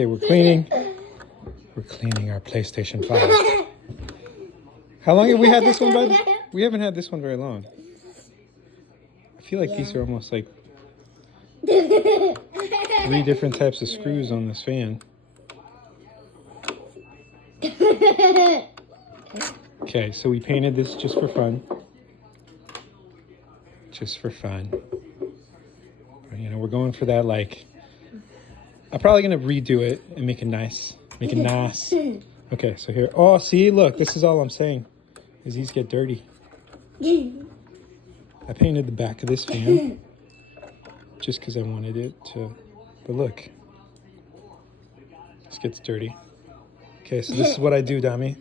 Okay, we're cleaning. We're cleaning our PlayStation 5. How long have we had this one, bud? We haven't had this one very long. I feel like these are almost like 3 different types of screws on this fan. Okay, so we painted this just for fun. Just for fun. You know, we're going for that, like, I'm probably going to redo it and make it nice. Make it nice. Okay, so here. Oh, see, look, this is all I'm saying. Is these get dirty. I painted the back of this fan just because I wanted it to, but look. This gets dirty. Okay, so this is what I do, Dami.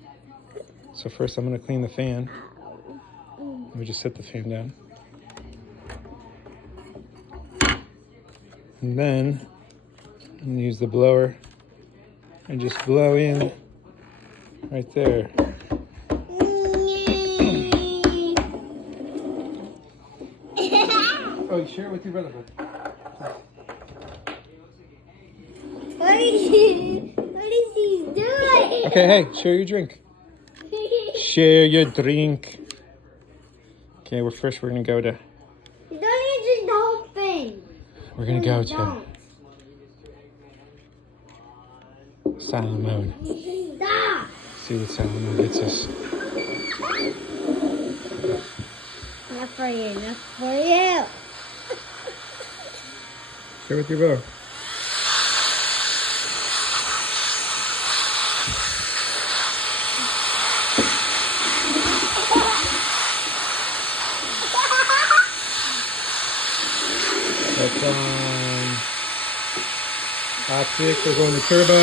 So first I'm going to clean the fan. Let me just set the fan down. And then I'm going to use the blower and just blow in right there. Oh, you share it with your brother, bud. What is he doing? Okay, hey, share your drink. Share your drink. Okay, we're going to go to... You don't need to the whole thing. We're going to go to... silent mode. Stop. See what silent mode gets us. Not for you, not for you. Share with your brother. That's on hot 6, we're going to turbo.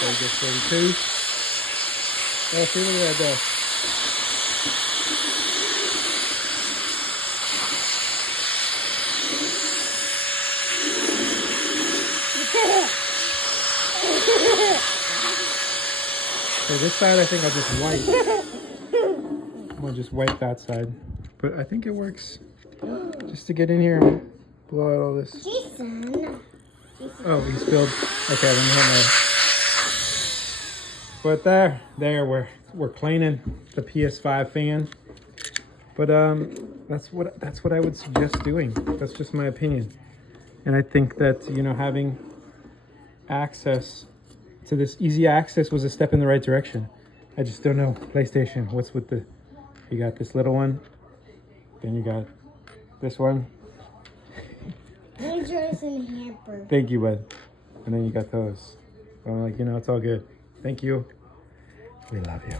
So we get 32. Oh, see, look at that dust. So this side, I think I'll just wipe. I'm gonna just wipe that side. But I think it works just to get in here and blow out all this. Jason. Oh, he spilled. Okay, let me have my... But there, we're cleaning the PS5 fan. But that's what I would suggest doing. That's just my opinion. And I think that, you know, having access to this easy access was a step in the right direction. I just don't know, PlayStation, what's with the... You got this little one, then you got this one. Dangerous and hamper. Thank you, bud. And then you got those. I'm like, you know, it's all good. Thank you. We love you.